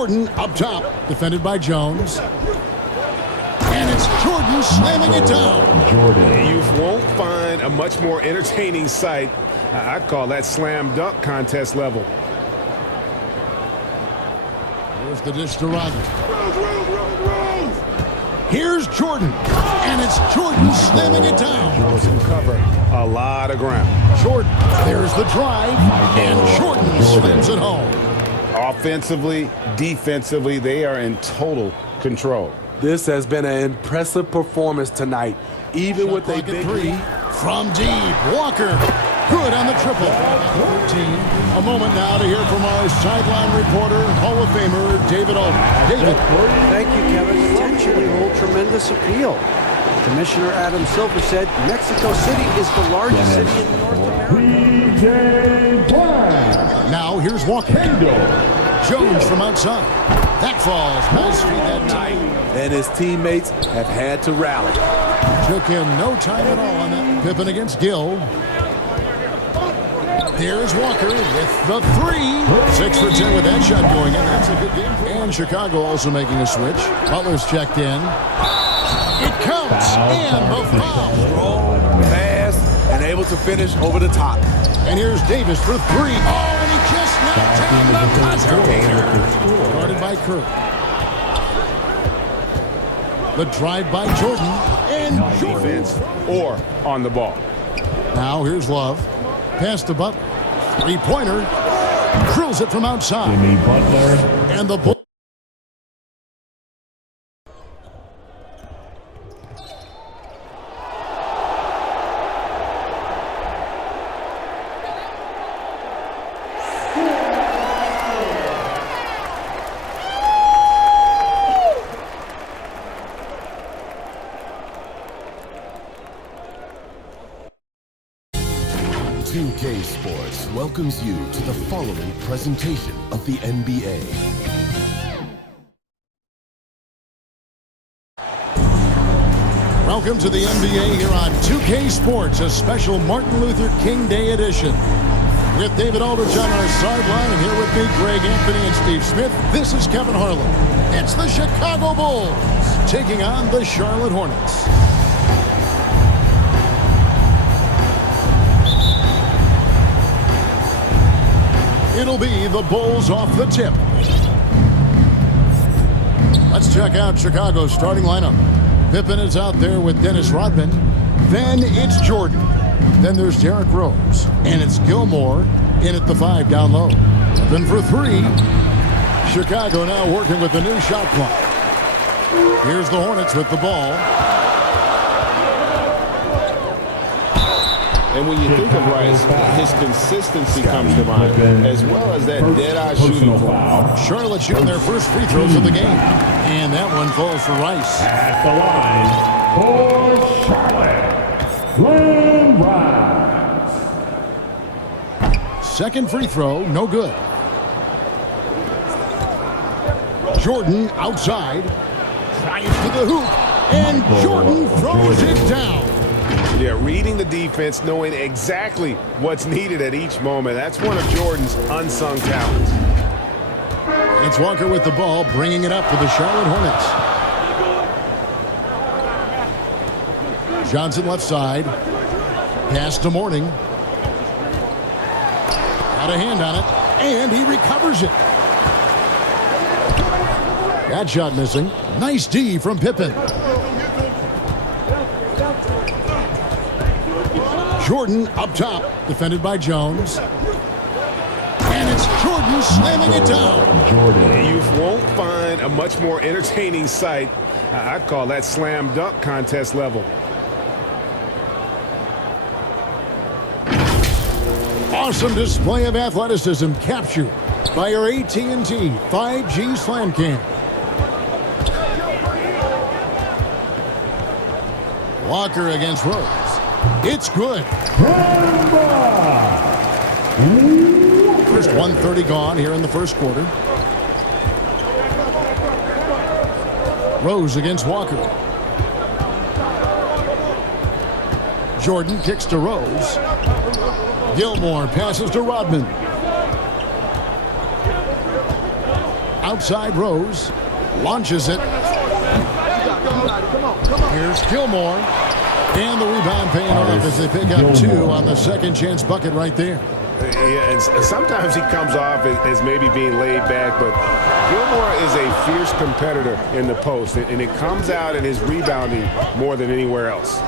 Jordan up top, defended by Jones. And it's Jordan slamming it down. You won't find a much more entertaining sight. I'd call that slam dunk contest level. Here's the dish to Rodman. Here's Jordan. And it's Jordan slamming it down. Cover a lot of ground. Jordan, there's the drive. And Jordan slams it home. Offensively, defensively, they are in total control. This has been an impressive performance tonight. Even with a big three from deep. Walker, good on the triple. 13. A moment now to hear from our sideline reporter, Hall of Famer David Aldridge. David. Thank you, Kevin. Potentially hold tremendous appeal. Commissioner Adam Silver said Mexico City is the largest city in North America. Now here's Walker. Jones from outside. That falls. Nice feed that time. And his teammates have had to rally. Took him no time at all on that. Pippen against Gill. There's Walker with the three. 6 for 10 with that shot going in. That's a good game. And Chicago also making a switch. Butler's checked in. It counts. And the foul. Strong, fast, and able to finish over the top. And here's Davis for 3. Oh, and he just knocked down the buzzer. Guarded by Kirk. The drive by Jordan. And Jordan. Defense or on the ball. Now here's Love. Pass to Butler. Three-pointer. Drills it from outside. Jimmy Butler. And the ball. Sports welcomes you to the following presentation of the NBA. Welcome to the NBA here on 2K Sports, a special Martin Luther King Day edition. With David Aldridge on our sideline, and here with me, Greg Anthony and Steve Smith, this is Kevin Harlan. It's the Chicago Bulls taking on the Charlotte Hornets. It'll be the Bulls off the tip. Let's check out Chicago's starting lineup. Pippen is out there with Dennis Rodman. Then it's Jordan. Then there's Derrick Rose. And it's Gilmore in at the 5 down low. Pippen for 3. Chicago now working with the new shot clock. Here's the Hornets with the ball. And when you think of Rice, his consistency comes to mind, as well as that dead-eye shooting foul. Charlotte shooting their first free throws of the game. And that one falls for Rice. At the line for Charlotte, Rice. Second free throw, no good. Jordan outside. Drives to the hoop. And Jordan throws it down. Yeah, reading the defense, knowing exactly what's needed at each moment. That's one of Jordan's unsung talents. And it's Walker with the ball, bringing it up for the Charlotte Hornets. Johnson left side. Pass to Morning. Got a hand on it, and he recovers it. That shot missing. Nice D from Pippen. Jordan up top, defended by Jones. And it's Jordan slamming it down. You won't find a much more entertaining sight. I'd call that slam dunk contest level. Awesome display of athleticism captured by our AT&T 5G Slam Cam. Walker against Rose. It's good. First 1:30 gone here in the first quarter. Rose against Walker. Jordan kicks to Rose. Gilmore passes to Rodman. Outside Rose. Launches it. Here's Gilmore. And the rebound paying off as they pick up 2 on the second chance bucket right there. Yeah, and sometimes he comes off as maybe being laid back, but Gilmore is a fierce competitor in the post, and it comes out in his rebounding more than anywhere else.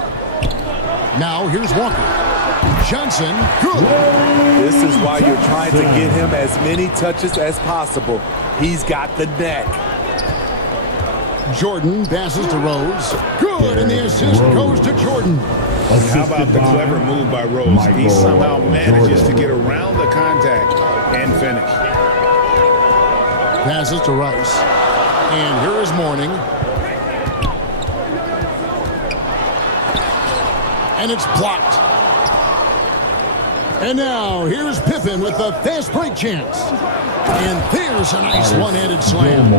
Now here's Walker. Johnson, good. This is why you're trying to get him as many touches as possible. He's got the neck. Jordan passes to Rose. Good, and the assist goes to Jordan. How about the clever move by Rose? He somehow manages to get around the contact and finish. Passes to Rice. And here is Mourning. And it's blocked. And now here's Pippen with the fast break chance. And there's a nice one-handed slam.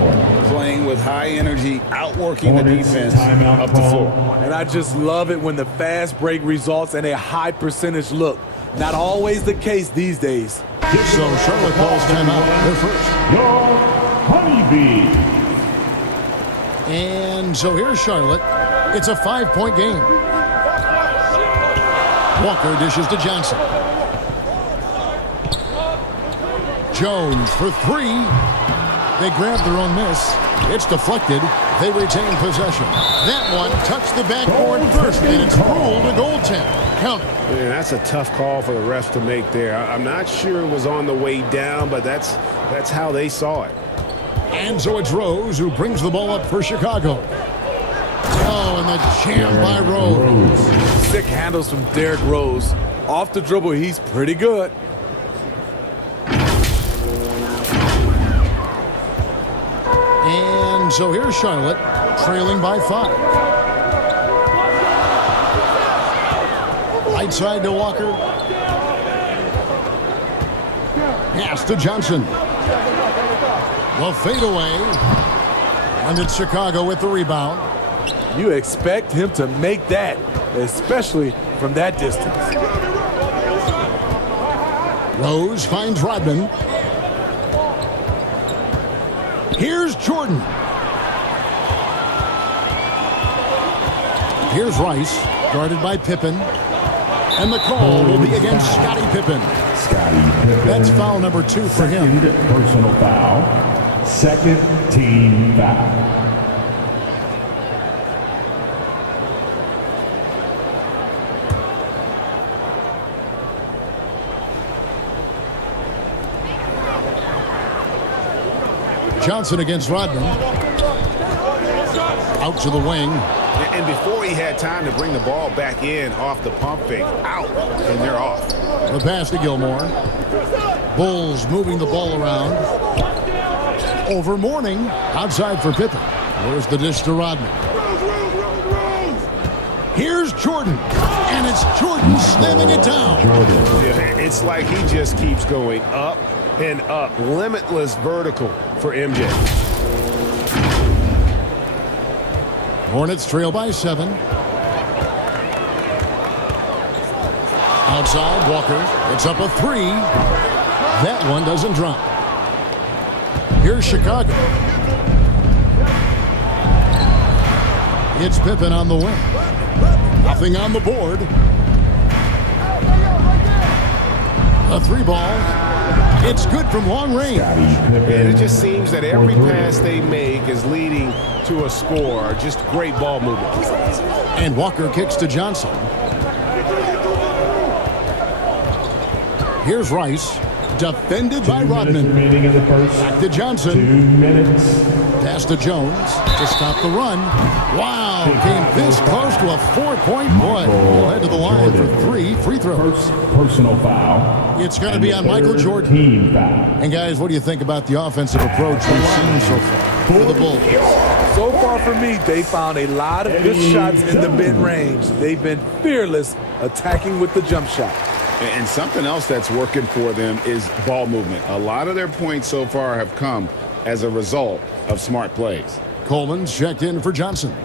Playing with high energy, outworking the defense up the floor. And I just love it when the fast break results in a high percentage look. Not always the case these days. So Charlotte calls timeout. They're first. Your honeybee. And so here's Charlotte. It's a 5-point game. Walker dishes to Johnson. Jones for 3. They grab their own miss. It's deflected. They retain possession. That one touched the backboard first, and it's ruled a goaltend. Count it. Man, that's a tough call for the refs to make there. I'm not sure it was on the way down, but that's how they saw it. And so it's Rose who brings the ball up for Chicago. Oh, and the jam by Rose. Sick handles from Derrick Rose. Off the dribble, he's pretty good. And so here's Charlotte, trailing by 5. Right side to Walker. Pass to Johnson. The fadeaway. And it's Chicago with the rebound. You expect him to make that, especially from that distance. Rose finds Rodman. Here's Jordan. Here's Rice, guarded by Pippen. And the call will be against Scottie Pippen. That's foul number 2 for him. Personal foul. Second team foul. Johnson against Rodman. Out to the wing. And before he had time to bring the ball back in off the pump fake, out, and they're off. The pass to Gilmore. Bulls moving the ball around. Over Mourning. Outside for Pippen. There's the dish to Rodman. Here's Jordan. And it's Jordan slamming it down. Yeah, it's like he just keeps going up and up. Limitless vertical for MJ. Hornets trail by 7. Outside, Walker. It's up a 3. That one doesn't drop. Here's Chicago. It's Pippen on the wing. Nothing on the board. A 3-ball. It's good from long range. And it just seems that every pass they make is leading to a score. Just great ball movement. And Walker kicks to Johnson. Here's Rice. Defended by Rodman. Remaining in the first. Back to Johnson. 2 minutes. Pass to Jones to stop the run. Wow, came this close to a 4-point play. He'll head to the line for 3 free throws. First personal foul. It's going to be on Michael Jordan. Team foul. And guys, what do you think about the offensive approach we've seen so far for the Bulls? So far for me, they found a lot of good shots in the mid-range. They've been fearless attacking with the jump shot. And something else that's working for them is ball movement. A lot of their points so far have come as a result of smart plays. Coleman's checked in for Johnson.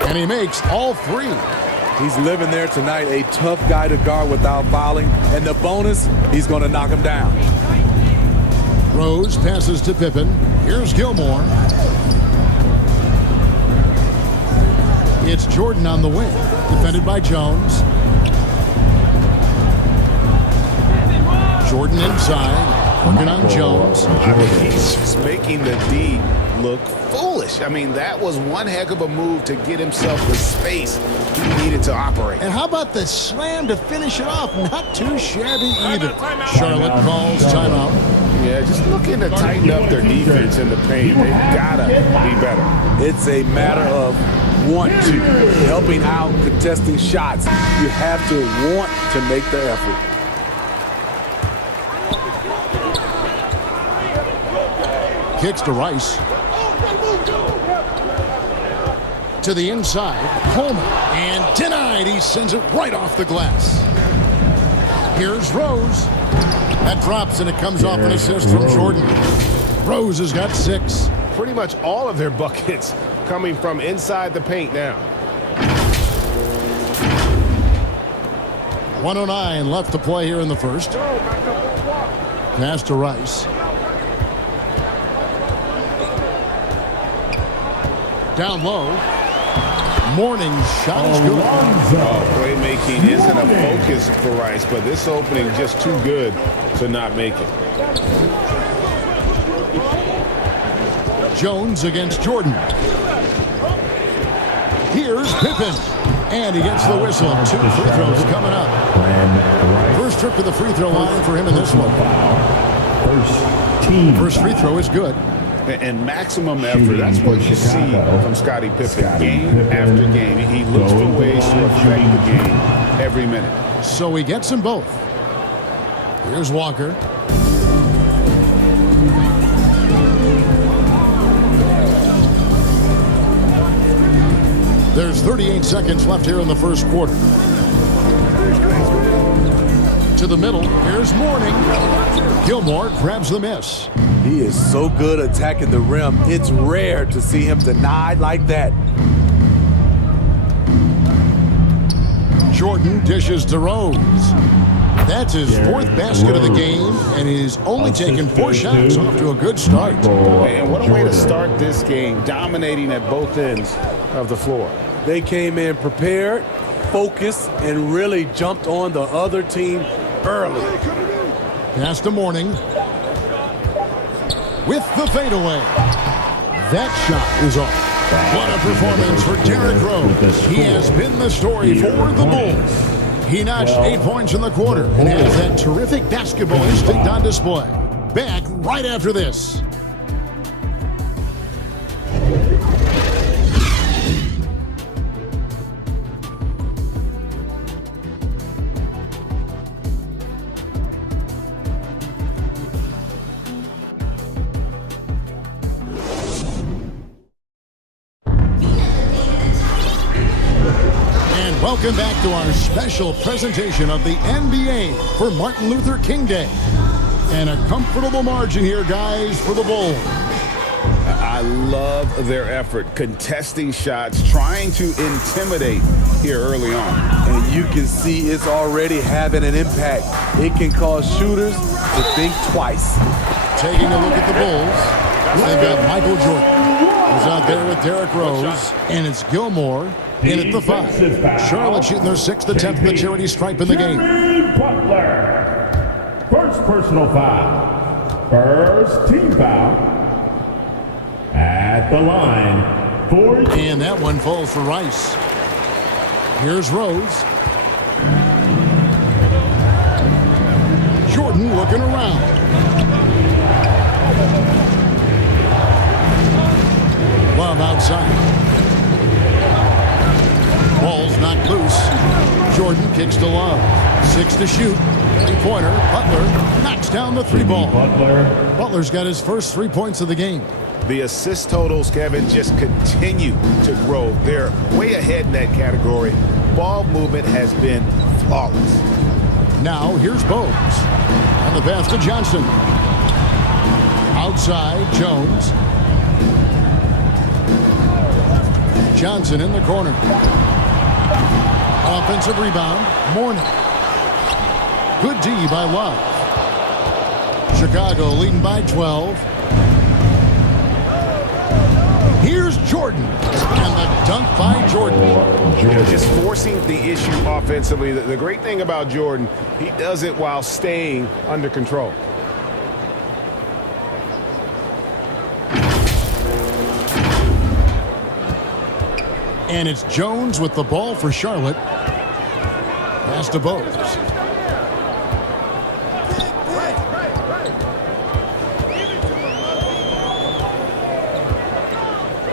And he makes all 3. He's living there tonight, a tough guy to guard without fouling. And the bonus, he's going to knock him down. Rose passes to Pippen. Here's Gilmore. It's Jordan on the wing, defended by Jones. Jordan inside, working on Jones. He's just making the D look foolish. I mean, that was one heck of a move to get himself the space he needed to operate. And how about the slam to finish it off? Not too shabby either. Charlotte calls timeout. Yeah, just looking to tighten up their defense in the paint. They've got to be better. It's a matter of want to. Helping out, contesting shots. You have to want to make the effort. Kicks to Rice. To the inside. Coleman. And denied. He sends it right off the glass. Here's Rose. That drops and it comes off an assist from Jordan. Rose has got 6. Pretty much all of their buckets coming from inside the paint now. 1:09 left to play here in the first. Pass to Rice. Down low. Morning shot is good. Playmaking isn't a focus for Rice, but this opening just too good to not make it. Jones against Jordan. Here's Pippen. And he gets the whistle. 2 free throws coming up. First trip to the free throw line for him in this one. First free throw is good. And maximum effort, that's what you see from Scottie Pippen. Game after game, he looks for ways to affect the game every minute. So he gets them both. Here's Walker. There's 38 seconds left here in the first quarter. To the middle, here's Mourning. Gilmore grabs the miss. He is so good attacking the rim. It's rare to see him denied like that. Jordan dishes to Rose. That's his 4th basket of the game, and he's only taken 4 shots off to a good start. And what a way to start this game, dominating at both ends of the floor. They came in prepared, focused, and really jumped on the other team early. Pass to Mourning. With the fadeaway. That shot is off. What a performance for Derrick Rose. He has been the story for the Bulls. He notched 8 points in the quarter and has that terrific basketball instinct on display. Back right after this. Welcome back to our special presentation of the NBA for Martin Luther King Day. And a comfortable margin here, guys, for the Bulls. I love their effort, contesting shots, trying to intimidate here early on. And you can see it's already having an impact. It can cause shooters to think twice. Taking a look at the Bulls, they've got Michael Jordan, who's out there with Derrick Rose, and it's Gilmore in at the 5. Charlotte shooting their 6th attempt at the charity stripe in the game. Butler. First personal foul. First team foul. At the line. And that one falls for Rice. Here's Rose. Jordan looking around. Love outside. Ball's knocked loose. Jordan kicks to Love. 6 to shoot. 3-pointer. Butler knocks down the 3-ball. Butler's got his first 3 points of the game. The assist totals, Kevin, just continue to grow. They're way ahead in that category. Ball movement has been flawless. Now here's Bowes. And the pass to Johnson. Outside, Jones. Johnson in the corner. Offensive rebound, Mourning. Good D by Love. Chicago leading by 12. Here's Jordan. And the dunk by Jordan. Just forcing the issue offensively. The great thing about Jordan, he does it while staying under control. And it's Jones with the ball for Charlotte. Pass to Bowes.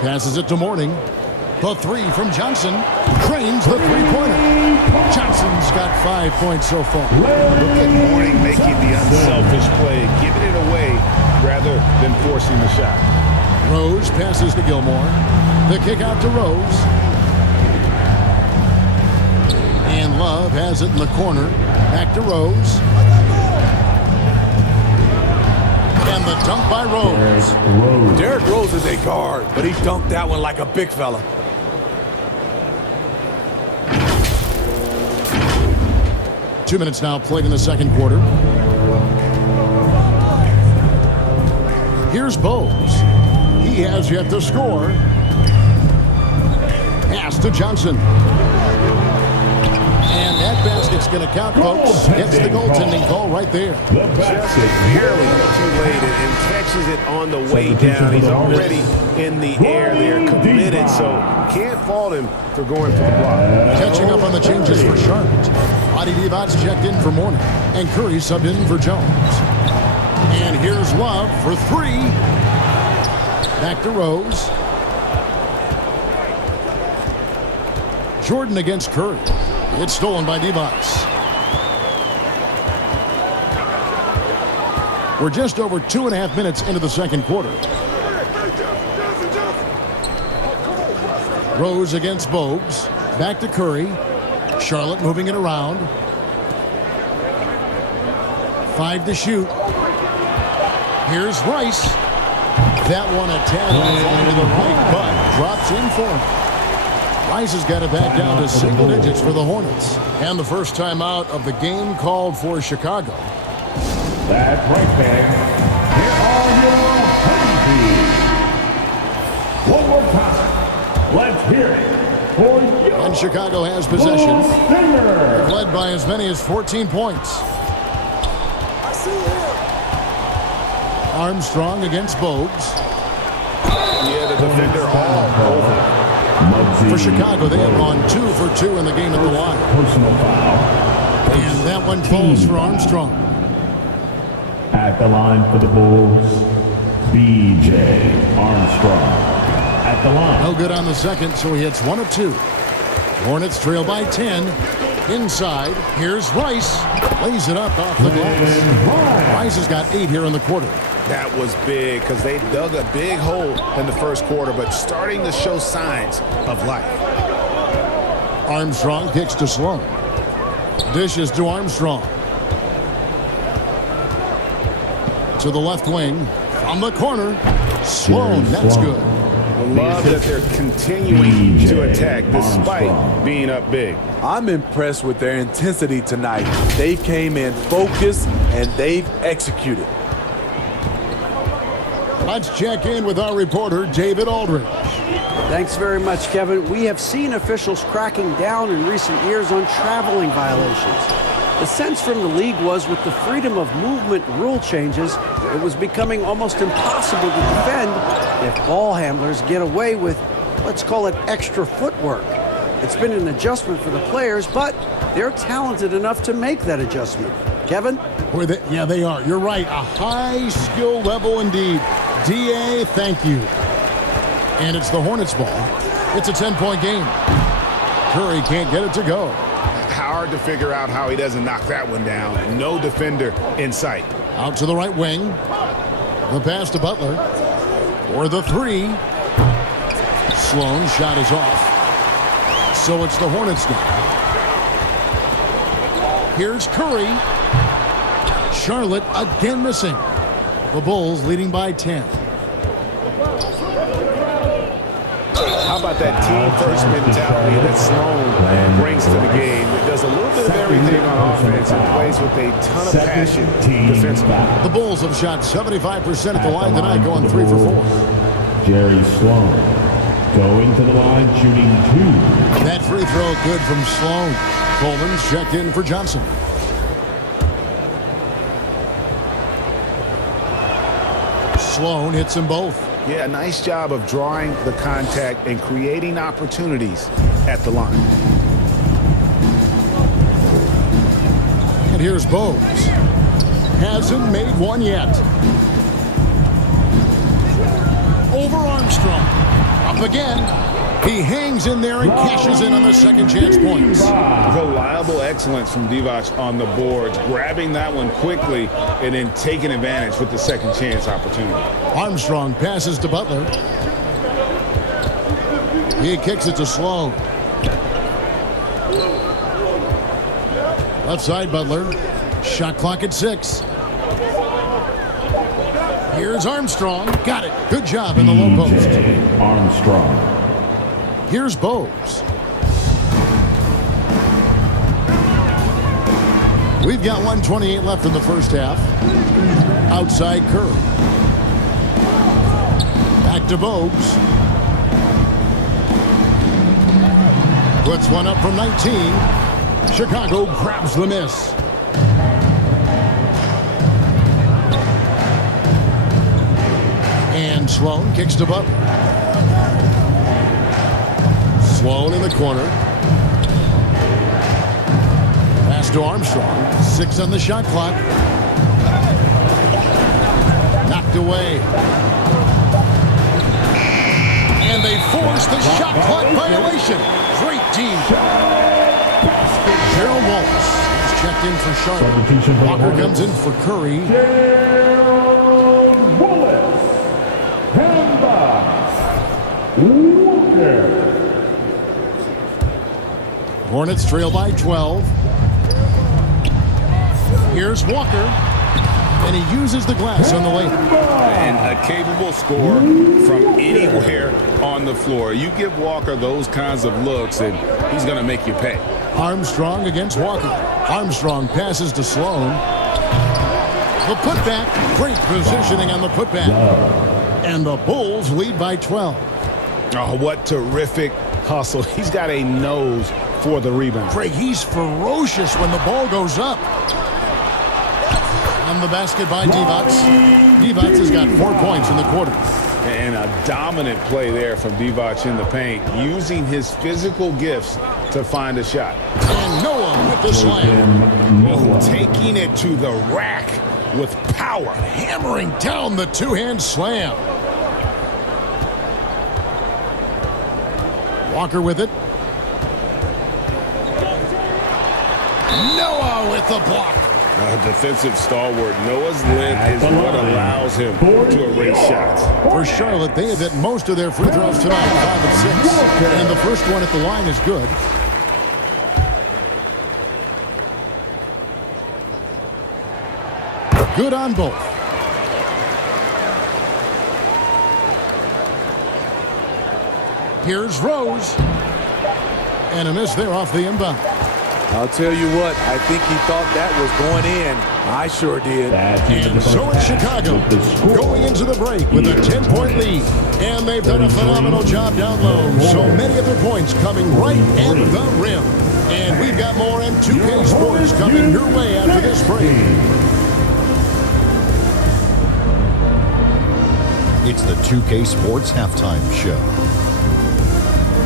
Passes it to Morning. The three from Johnson. Cranes the three-pointer. Johnson's got 5 points so far. Look at Morning making the unselfish play, giving it away rather than forcing the shot. Rose passes to Gilmore. The kick out to Rose. And Love has it in the corner. Back to Rose. And the dunk by Rose. Derrick Rose is a guard, but he dunked that one like a big fella. Two minutes now played in the second quarter. Here's Bowes. He has yet to score. Pass to Johnson. And that basket's going to count, folks. Gets the goaltending call right there. Just barely too late and catches it on the way down. He's already in the air there, committed, so can't fault him for going for the block. Catching up on the changes for Charlotte. Adi Divac checked in for Morning. And Curry subbed in for Jones. And here's Love for three. Back to Rose. Jordan against Curry. It's stolen by Divac. We're just over 2.5 minutes into the second quarter. Rose against Bowes. Back to Curry. Charlotte moving it around. 5 to shoot. Here's Rice. That one a tad off to the right, but drops in for him. Rice has got it back down to single digits for the Hornets. And the first time out of the game called for Chicago. That's right, fans. Here are your penalties. One more time. Let's hear it for you. And Chicago has possession. Led by as many as 14 points. Armstrong against Bowes. Yeah, the defender all over. For Chicago, they have gone 2 for 2 in the game at the line. Personal foul. And that one falls for Armstrong. At the line for the Bulls, B.J. Armstrong. At the line. No good on the second, so he hits 1 of 2. Hornets trail by 10. Inside, here's Rice. Lays it up off the glass. Rice has got 8 here in the quarter. That was big because they dug a big hole in the first quarter, but starting to show signs of life. Armstrong kicks to Sloan. Dishes to Armstrong. To the left wing. From the corner. Sloan, that's good. I love that they're continuing to attack despite being up big. I'm impressed with their intensity tonight. They came in focused and they've executed. Let's check in with our reporter, David Aldridge. Thanks very much, Kevin. We have seen officials cracking down in recent years on traveling violations. The sense from the league was with the freedom of movement rule changes, it was becoming almost impossible to defend if ball handlers get away with, let's call it, extra footwork. It's been an adjustment for the players, but they're talented enough to make that adjustment. Kevin? Yeah, they are. You're right. A high skill level indeed. DA, thank you. And it's the Hornets ball. It's a 10-point game. Curry can't get it to go. Hard to figure out how he doesn't knock that one down. No defender in sight. Out to the right wing. The pass to Butler. For the three. Sloan shot is off. So it's the Hornets now. Here's Curry. Charlotte again missing. The Bulls leading by 10. How about about that team-first mentality that Sloan brings to the game. It does a little bit of everything on offense and plays with a ton of passion defensively. The Bulls have shot 75% at the line tonight, going 3 for 4. Jerry Sloan going to the line, shooting 2. That free throw good from Sloan. Coleman's checked in for Johnson. Sloan hits them both. Yeah, nice job of drawing the contact and creating opportunities at the line. And here's Bowes. Hasn't made one yet. Over Armstrong. Up again. He hangs in there and cashes in on the second chance points. Reliable excellence from Divac on the boards, grabbing that one quickly and then taking advantage with the second chance opportunity. Armstrong passes to Butler. He kicks it to Sloan. Left side Butler. Shot clock at 6. Here's Armstrong. Got it. Good job in the low post. Armstrong. Here's Bowes. We've got 1:28 left in the first half. Outside Curry. Back to Bowes. Puts one up from 19. Chicago grabs the miss. And Sloan kicks to Butler. Sloan in the corner. Pass to Armstrong. 6 on the shot clock. Knocked away. And they force the shot clock violation. Great team. Gerald Wallace is checked in for Charlotte. Walker comes in for Curry. Gerald Wallace. Walker. Hornets trail by 12. Here's Walker. And he uses the glass on the layup. And a capable scorer from anywhere on the floor. You give Walker those kinds of looks and he's going to make you pay. Armstrong against Walker. Armstrong passes to Sloan. The putback. Great positioning on the putback. And the Bulls lead by 12. Oh, what terrific hustle. He's got a nose for the rebound. Craig, he's ferocious when the ball goes up. On the basket by Divac. Divac has got 4 points in the quarter. And a dominant play there from Divac in the paint, using his physical gifts to find a shot. And Noah with the slam. Oh, taking it to the rack with power. Hammering down the two-hand slam. Walker with it. Noah with the block. A defensive stalwart. Noah's length is what allows him to erase shots. For Charlotte, they have hit most of their free throws tonight, 5 of 6. And the first one at the line is good. Good on both. Here's Rose. And a miss there off the inbound. I'll tell you what, I think he thought that was going in. I sure did. And so it's Chicago going into the break with a 10-point lead. And they've done a phenomenal job down low. So many of their points coming right at the rim. And we've got more M2K Sports coming your way after this break. It's the 2K Sports Halftime Show.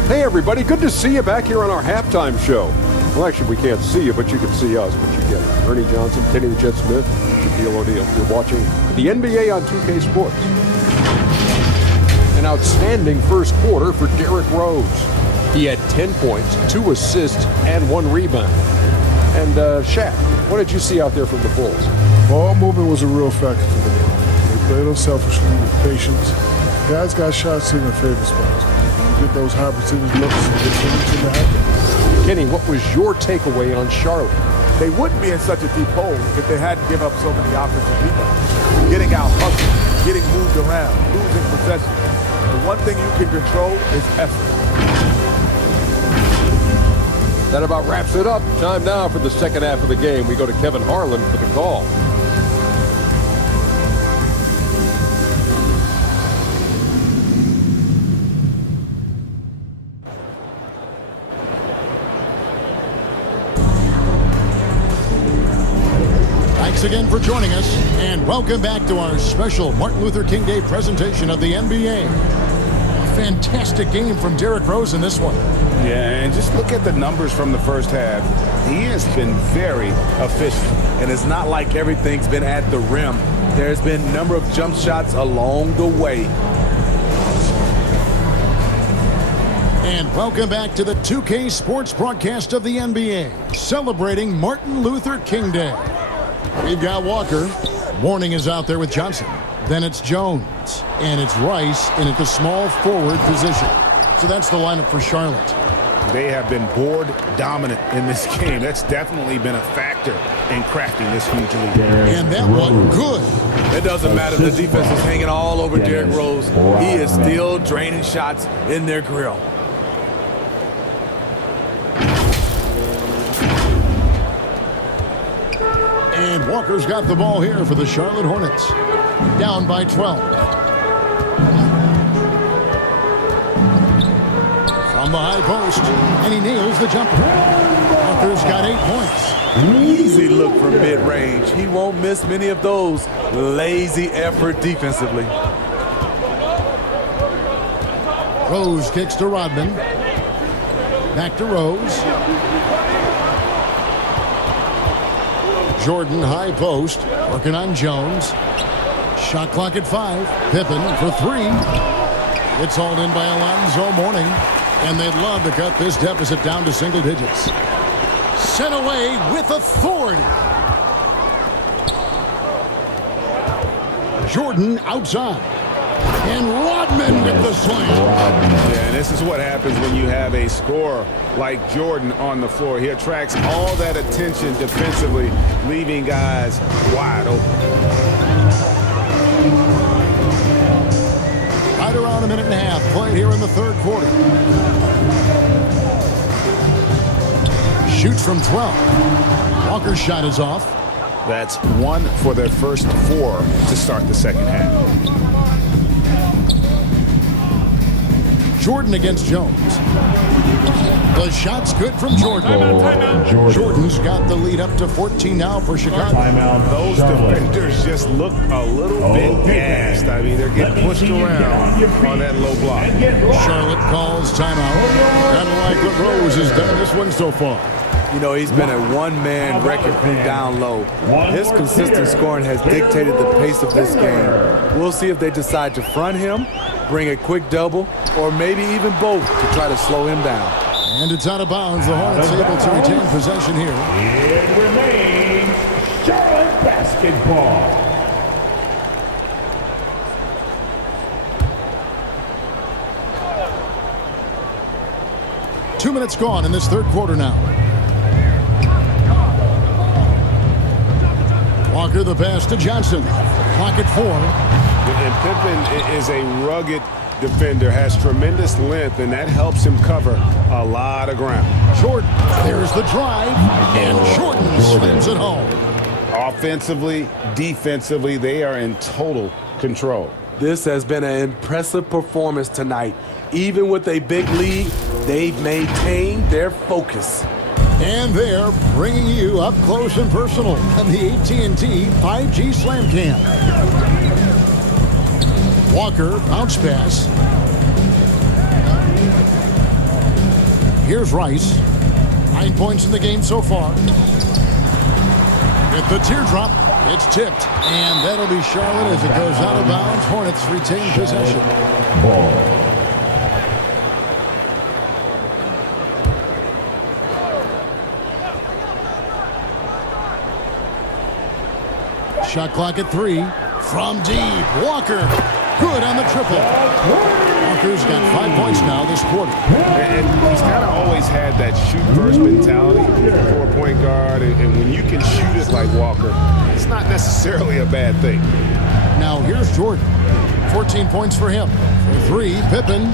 Hey everybody, good to see you back here on our halftime show. Well, actually, we can't see you, but you can see us, but you get it. Ernie Johnson, Kenny the Jet Smith, Shaquille O'Neal. You're watching the NBA on 2K Sports. An outstanding first quarter for Derrick Rose. He had 10 points, 2 assists, and 1 rebound. And Shaq, what did you see out there from the Bulls? Ball movement was a real factor for them. They played unselfishly with patience. Guys got shots in their favorite spots. You get those high percentage looks and get things in the happen. Kenny, what was your takeaway on Charlotte? They wouldn't be in such a deep hole if they hadn't given up so many offensive rebounds. Getting out hustled, getting moved around, losing possession. The The one thing you can control is effort. That about wraps it up. Time now for the second half of the game. We go to Kevin Harlan for the call. Thanks again for joining us, and welcome back to our special Martin Luther King Day presentation of the NBA. A fantastic game from Derrick Rose in this one. Yeah, and just look at the numbers from the first half. He has been very efficient. And it's not like everything's been at the rim. There's been a number of jump shots along the way. And welcome back to the 2K Sports broadcast of the NBA, celebrating Martin Luther King Day. We've got Walker. Warning is out there with Johnson. Then it's Jones. And it's Rice in at the small forward position. So that's the lineup for Charlotte. They have been board dominant in this game. That's definitely been a factor in crafting this huge lead. And that one good. It doesn't matter. The defense is hanging all over Derrick Rose. He is still draining shots in their grill. And Walker's got the ball here for the Charlotte Hornets. Down by 12. From the high post, and he nails the jumper. Walker's got 8 points. Easy look from mid-range. He won't miss many of those. Lazy effort defensively. Rose kicks to Rodman. Back to Rose. Jordan high post, working on Jones. Shot clock at 5. Pippen for 3. It's hauled in by Alonzo Mourning, and they'd love to cut this deficit down to single digits. Sent away with authority. Jordan outside. And Rodman with the slam. Yeah, and this is what happens when you have a scorer like Jordan on the floor. He attracts all that attention defensively, leaving guys wide open. Right around a minute and a half played here in the third quarter. Shoots from 12. Walker's shot is off. That's 1 for their first 4 to start the second half. Jordan against Jones. The shot's good from Jordan. Jordan's got the lead up to 14 now for Chicago. Those defenders just look a little bit gassed. I mean, they're getting pushed around on that low block. Charlotte calls timeout. Kind of like what Rose has done in this one so far. You know, he's been a one-man wrecking crew down low. His consistent scoring has dictated the pace of this game. We'll see if they decide to front him, bring a quick double, or maybe even both to try to slow him down. And it's out of bounds. The Hornets able to retain possession here. It remains Charlotte basketball. Two minutes gone in this third quarter now. Walker the pass to Johnson. Clock at 4. And Pippen is a rugged defender, has tremendous length, and that helps him cover a lot of ground. Jordan, there's the drive, and Jordan slams it home. Offensively, defensively, they are in total control. This has been an impressive performance tonight. Even with a big lead, they've maintained their focus. And they're bringing you up close and personal on the AT&T 5G Slam Cam. Walker, bounce pass. Here's Rice. 9 points in the game so far. With the teardrop, it's tipped. And that'll be Charlotte as it goes out of bounds. Hornets retain possession. Ball. Shot clock at 3. From deep. Walker. Good on the triple. Walker's got 5 points now this quarter. And he's kind of always had that shoot-first mentality for a point guard. And when you can shoot it like Walker, it's not necessarily a bad thing. Now here's Jordan. 14 points for him. For three, Pippen.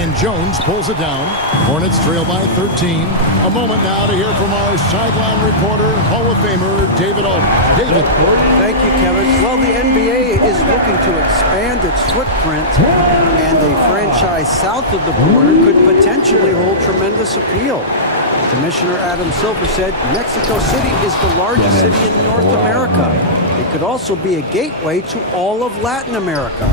And Jones pulls it down. Hornets trail by 13. A moment now to hear from our sideline reporter, Hall of Famer David Alden. David. Thank you, Kevin. Well, the NBA is looking to expand its footprint, and a franchise south of the border could potentially hold tremendous appeal. Commissioner Adam Silver said Mexico City is the largest city in North America. It could also be a gateway to all of Latin America.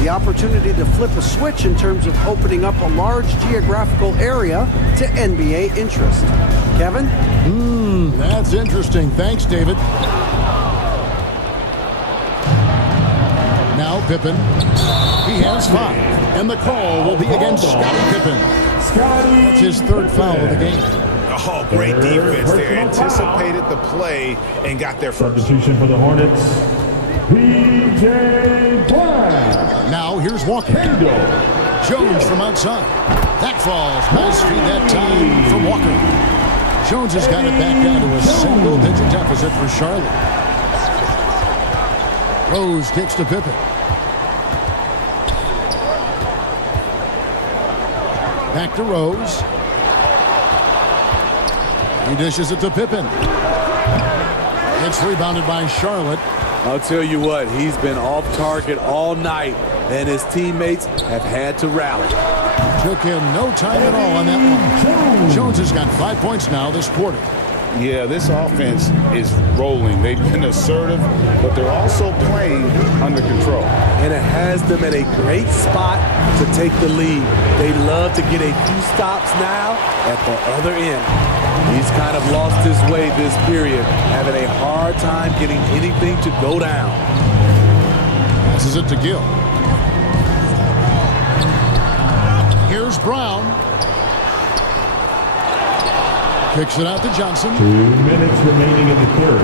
The opportunity to flip a switch in terms of opening up a large geographical area to NBA interest. Kevin? That's interesting. Thanks, David. Now Pippen. He has 5. And the call will be against Scottie Pippen. That's his 3rd foul of the game. Oh, great defense there. Anticipated the play and got there first. Substitution for the Hornets, P.J. Black. Now here's Walker. Jones from outside. That falls. Nice feed that time from Walker. Jones has got it back down to a single-digit deficit for Charlotte. Rose kicks to Pippen. Back to Rose. He dishes it to Pippen. It's rebounded by Charlotte. I'll tell you what, he's been off target all night, and his teammates have had to rally. Took him no time at all on that one. Jones has got 5 points now this quarter. Yeah, this offense is rolling. They've been assertive, but they're also playing under control. And it has them in a great spot to take the lead. They love to get a few stops now at the other end. He's kind of lost his way this period, having a hard time getting anything to go down. Passes it to Gill. Here's Brown. Kicks it out to Johnson. 2 minutes remaining in the third.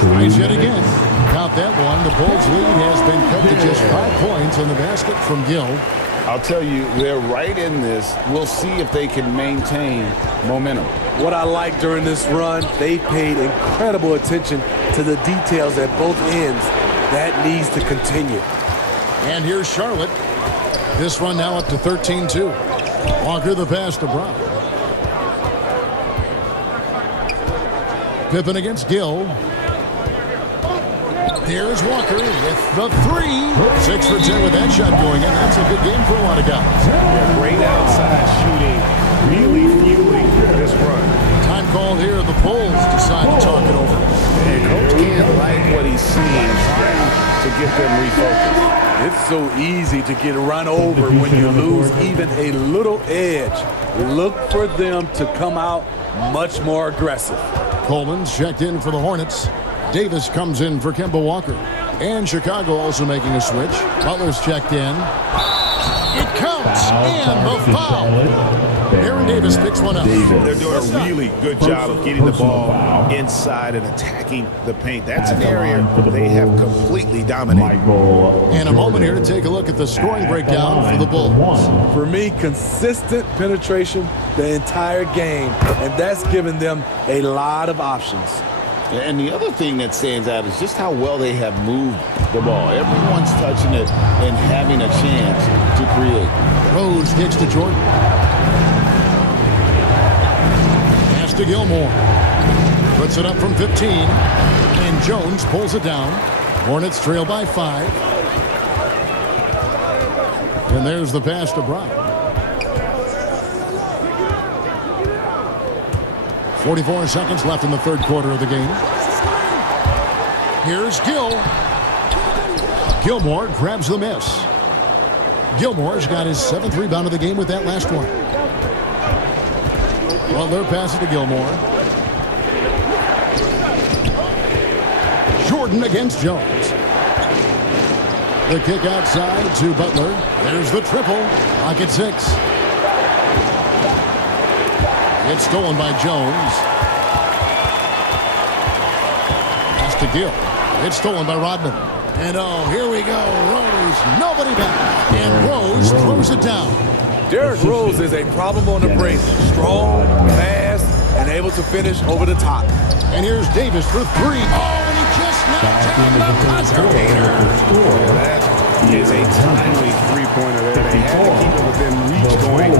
Tries yet again. Count that one. The Bulls' lead has been cut to just 5 points on the basket from Gill. I'll tell you, they're right in this. We'll see if they can maintain momentum. What I like during this run, they paid incredible attention to the details at both ends. That needs to continue. And here's Charlotte. This run now up to 13-2. Walker the pass to Brown. Pippen against Gill. Here's Walker with the 3. 6 for 10 with that shot going in. That's a good game for a lot of guys. Yeah, great outside shooting, really fueling this run. Time called here. The Bulls decide to talk it over. And Coach can't like what he's seeing, trying to get them refocused. It's so easy to get run over when you lose even a little edge. Look for them to come out much more aggressive. Coleman's checked in for the Hornets. Davis comes in for Kemba Walker. And Chicago also making a switch. Butler's checked in. It counts. And the foul. Aaron Davis picks one up. They're doing a really good job of getting the ball inside and attacking the paint. That's an area they have completely dominated. And a moment here to take a look at the scoring breakdown for the Bulls. For me, consistent penetration the entire game, and that's given them a lot of options. And the other thing that stands out is just how well they have moved the ball. Everyone's touching it and having a chance to create. Rose kicks to Jordan. Pass to Gilmore. Puts it up from 15. And Jones pulls it down. Hornets trail by 5. And there's the pass to Brown. 44 seconds left in the third quarter of the game. Here's Gill. Gilmore grabs the miss. Gilmore's got his 7th rebound of the game with that last one. Butler passes to Gilmore. Jordan against Jones. The kick outside to Butler. There's the triple. Pocket 6. It's stolen by Jones. Pass to Gill. It's stolen by Rodman. And oh, here we go. Rose, nobody back. And Rose throws it down. Derrick Rose is a problem on the break. Strong, fast, and able to finish over the top. And here's Davis for 3. Oh, and he just knocked down the buzzer beater. is a timely three-pointer there. They had to keep it within reach going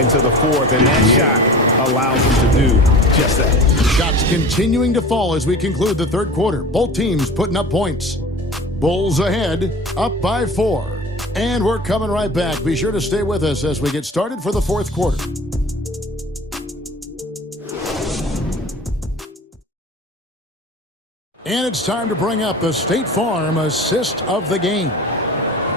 into the fourth, and that shot allows them to do just that. Shots continuing to fall as we conclude the third quarter. Both teams putting up points. Bulls ahead, up by 4. And we're coming right back. Be sure to stay with us as we get started for the fourth quarter. And it's time to bring up the State Farm assist of the game.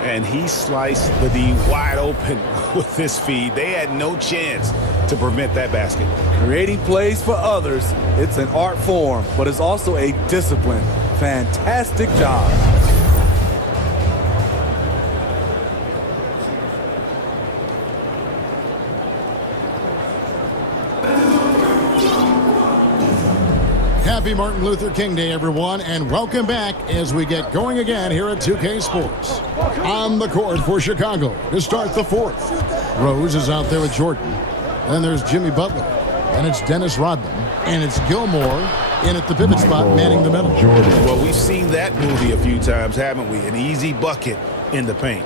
And he sliced the D wide open with this feed. They had no chance to prevent that basket. Creating plays for others, it's an art form, but it's also a discipline. Fantastic job. Happy Martin Luther King Day, everyone, and welcome back as we get going again here at 2K Sports. On the court for Chicago to start the fourth. Rose is out there with Jordan. Then there's Jimmy Butler. And it's Dennis Rodman. And it's Gilmore in at the pivot spot, manning the middle. Well, we've seen that movie a few times, haven't we? An easy bucket in the paint.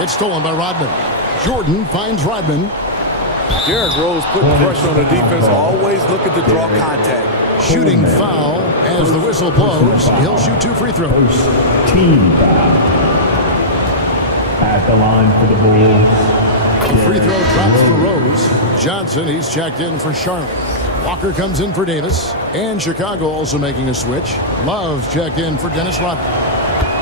It's stolen by Rodman. Jordan finds Rodman. Derrick Rose putting pressure on the defense, always looking to draw contact. Shooting foul as the whistle blows. He'll shoot 2 free throws. Team foul. At the line for the Bulls. The free throw drops for Rose. Johnson, he's checked in for Charlotte. Walker comes in for Davis. And Chicago also making a switch. Love's checked in for Dennis Rodman.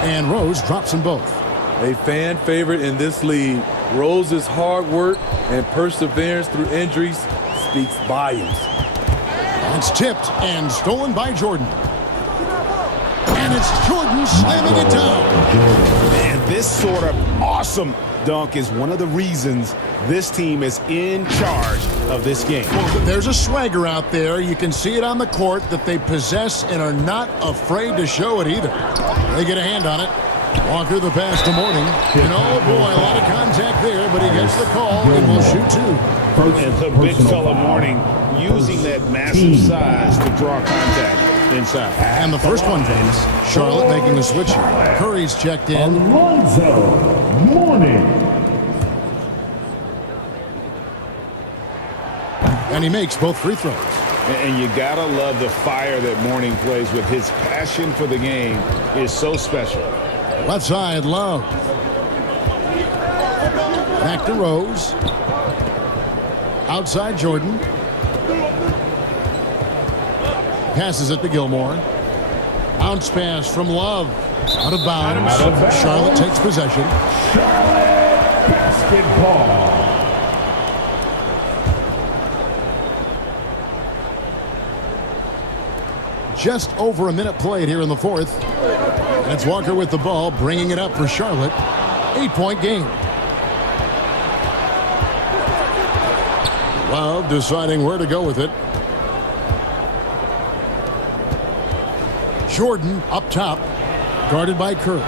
And Rose drops them both. A fan favorite in this league. Rose's hard work and perseverance through injuries speaks volumes. It's tipped and stolen by Jordan. And it's Jordan slamming it down. And this sort of awesome dunk is one of the reasons this team is in charge of this game. Well, there's a swagger out there. You can see it on the court that they possess and are not afraid to show it either. They get a hand on it. Walker the pass to Morning. And oh boy, a lot of contact there, but he gets the call and will shoot 2. And the big fella Morning using that massive size to draw contact inside. And the first one comes. Charlotte making the switch here. Curry's checked in. Alonzo Mourning. And he makes both free throws. And you gotta love the fire that Morning plays with. His passion for the game is so special. Left side, Love. Back to Rose. Outside Jordan. Passes it to Gilmore. Bounce pass from Love. Out of bounds. Charlotte takes possession. Charlotte basketball. Just over a minute played here in the fourth. And it's Walker with the ball, bringing it up for Charlotte. 8-point game. Love deciding where to go with it. Jordan up top, guarded by Curry.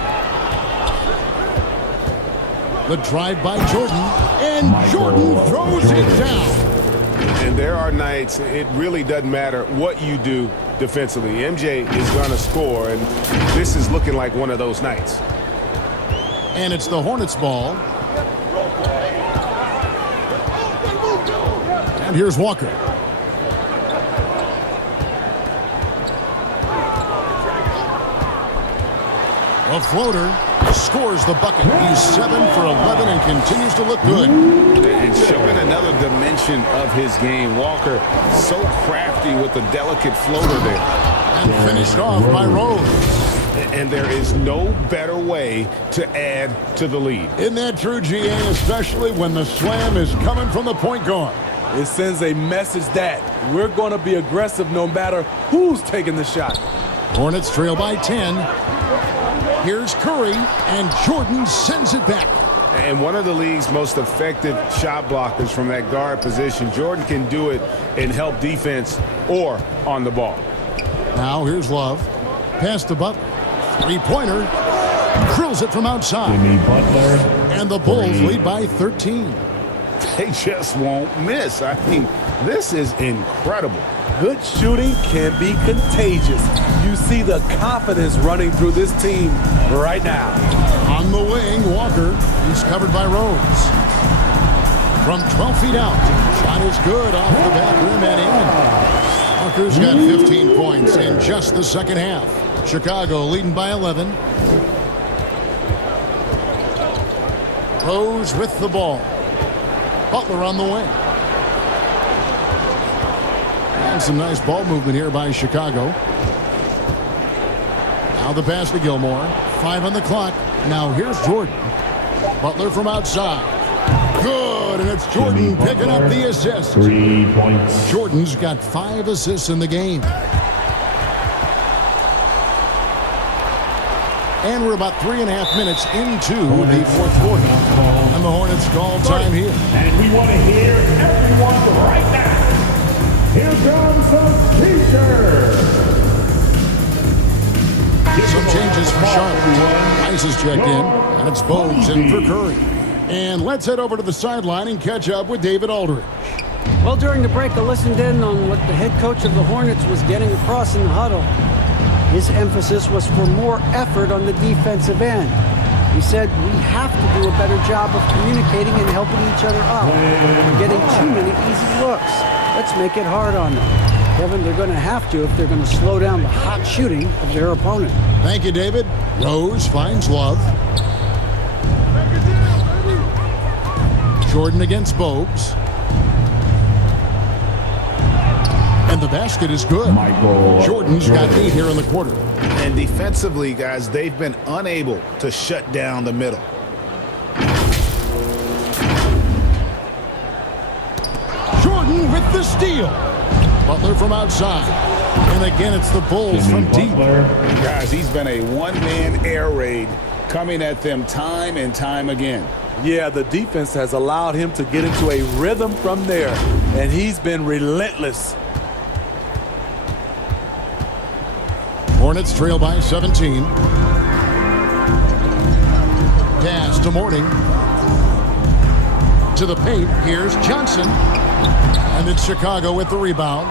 The drive by Jordan, and Jordan throws it down. And there are nights it really doesn't matter what you do defensively. MJ is going to score, and this is looking like one of those nights. And it's the Hornets ball. And here's Walker. A floater scores the bucket. He's 7 for 11 and continues to look good. And showing another dimension of his game. Walker so crafty with the delicate floater there. And finished off by Rose. And there is no better way to add to the lead. Isn't that true, GA, especially when the slam is coming from the point guard? It sends a message that we're going to be aggressive no matter who's taking the shot. Hornets trail by 10. Here's Curry, and Jordan sends it back. And one of the league's most effective shot blockers from that guard position. Jordan can do it and help defense or on the ball. Now here's Love. Pass to Butler. Three-pointer. Drills it from outside. Jimmy Butler. And the Bulls lead by 13. They just won't miss. I mean, this is incredible. Good shooting can be contagious. You see the confidence running through this team right now. On the wing, Walker. He's covered by Rose. From 12 feet out. Shot is good off the back rim and in. Walker's got 15 points in just the second half. Chicago leading by 11. Rose with the ball. Butler on the wing. And some nice ball movement here by Chicago. Now the pass to Gilmore. 5 on the clock. Now here's Jordan. Butler from outside. Good, and it's Jordan picking up the assist. 3 points. Jordan's got 5 assists in the game. And we're about 3.5 minutes into the fourth quarter. And the Hornets call time here. And we want to hear everyone right now. Here comes the teacher. Some changes for Charlotte. Ice is checked in, and it's Bogues in for Curry. And let's head over to the sideline and catch up with David Aldridge. Well, during the break, I listened in on what the head coach of the Hornets was getting across in the huddle. His emphasis was for more effort on the defensive end. He said, we have to do a better job of communicating and helping each other out. We're getting too many easy looks. Let's make it hard on them. Kevin, they're going to have to if they're going to slow down the hot shooting of their opponent. Thank you, David. Rose finds Love. Jordan against Bogues. And the basket is good. Jordan's got 8 here in the quarter. And defensively, guys, they've been unable to shut down the middle. Jordan with the steal. Butler from outside. And again, it's the Bulls from deep. Guys, he's been a one-man air raid coming at them time and time again. Yeah, the defense has allowed him to get into a rhythm from there, and he's been relentless. Hornets trail by 17. Pass to Morning. To the paint. Here's Johnson. And it's Chicago with the rebound.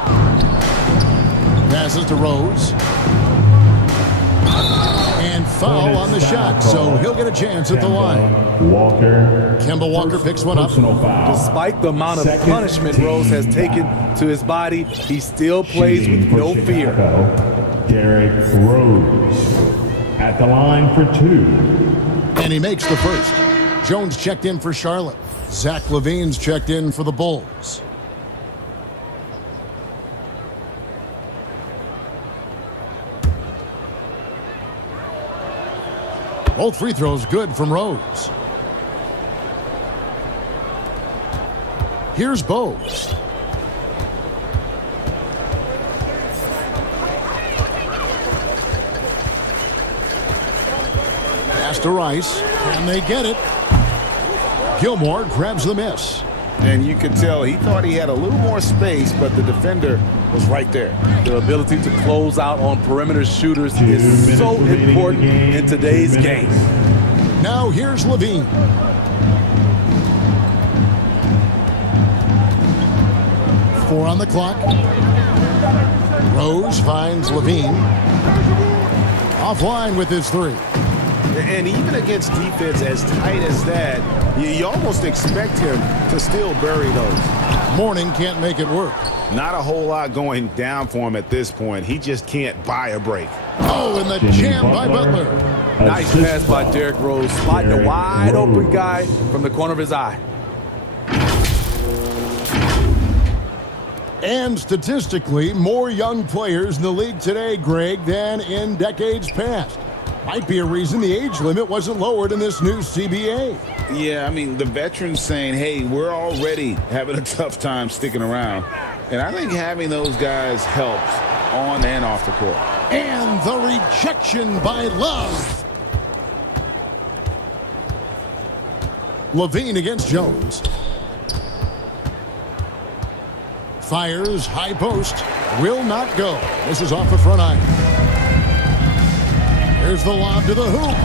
Passes to Rose. And foul on the shot, so he'll get a chance at the line. Kemba Walker picks one up. Despite the amount of punishment Rose has taken to his body, he still plays with no fear. Derrick Rose at the line for 2. And he makes the first. Jones checked in for Charlotte. Zach LaVine's checked in for the Bulls. Both free throws good from Rose. Here's Bogues. Pass to Rice, and they get it. Gilmore grabs the miss. And you could tell he thought he had a little more space, but the defender was right there. The ability to close out on perimeter shooters is so important in today's game. Now here's LaVine. Four on the clock. Rose finds LaVine. Offline with his 3. And even against defense as tight as that, you almost expect him to still bury those. Morning can't make it work. Not a whole lot going down for him at this point. He just can't buy a break. Oh, and the jam by Butler. Nice pass by Derrick Rose, spotting a wide open guy from the corner of his eye. And statistically, more young players in the league today, Greg, than in decades past. Might be a reason the age limit wasn't lowered in this new CBA. Yeah, I mean, the veterans saying, hey, we're already having a tough time sticking around. And I think having those guys helps on and off the court. And the rejection by Love. LaVine against Jones. Fires, high post, will not go. This is off the front iron. Here's the lob to the hoop.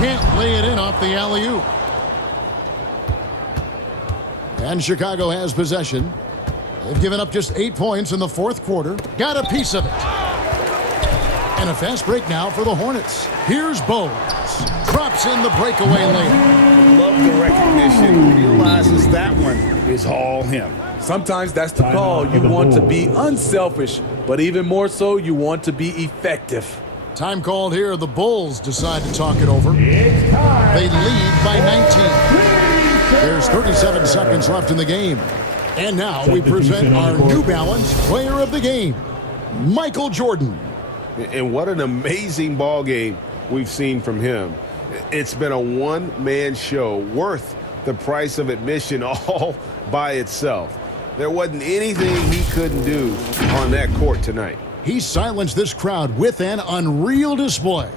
Can't lay it in off the alley-oop. And Chicago has possession. They've given up just 8 points in the fourth quarter. Got a piece of it. And a fast break now for the Hornets. Here's Bowles. Drops in the breakaway layup. Love the recognition. Realizes that one is all him. Sometimes that's the call. You want to be unselfish, but even more so, you want to be effective. Time called here. The Bulls decide to talk it over. They lead by 19. There's 37 seconds left in the game. And now we present our New Balance Player of the Game, Michael Jordan. And what an amazing ball game we've seen from him. It's been a one-man show worth the price of admission all by itself. There wasn't anything he couldn't do on that court tonight. He silenced this crowd with an unreal display.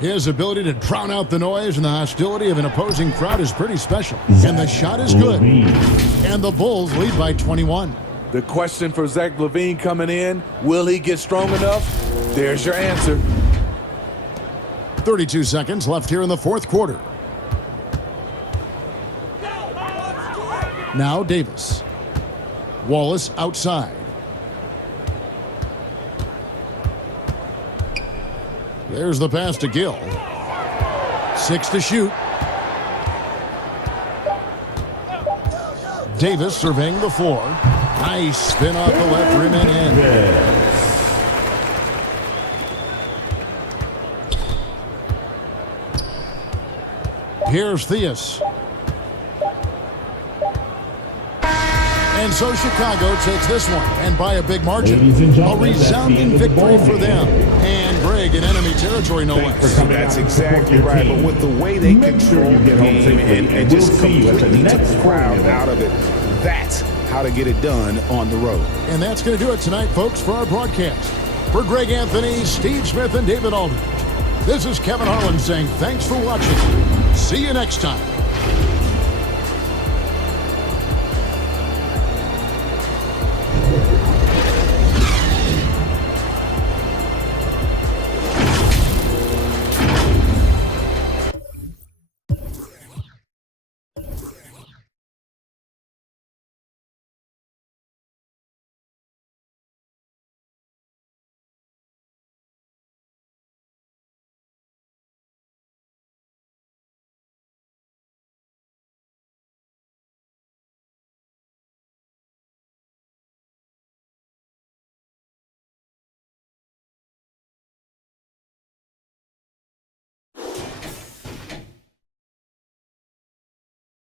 His ability to drown out the noise and the hostility of an opposing crowd is pretty special. And the shot is good. And the Bulls lead by 21. The question for Zach LaVine coming in, will he get strong enough? There's your answer. 32 seconds left here in the fourth quarter. Now Davis. Wallace outside. There's the pass to Gill. 6 to shoot. Davis surveying the floor. Nice spin off the left rim and in. Here's Theus. And so Chicago takes this one, and by a big margin. A resounding victory for them. And Greg in enemy territory, no less. That's exactly right. But with the way they control the game and just completely took the crowd out of it, that's how to get it done on the road. And that's going to do it tonight, folks, for our broadcast. For Greg Anthony, Steve Smith, and David Aldridge, this is Kevin Harlan saying thanks for watching. See you next time.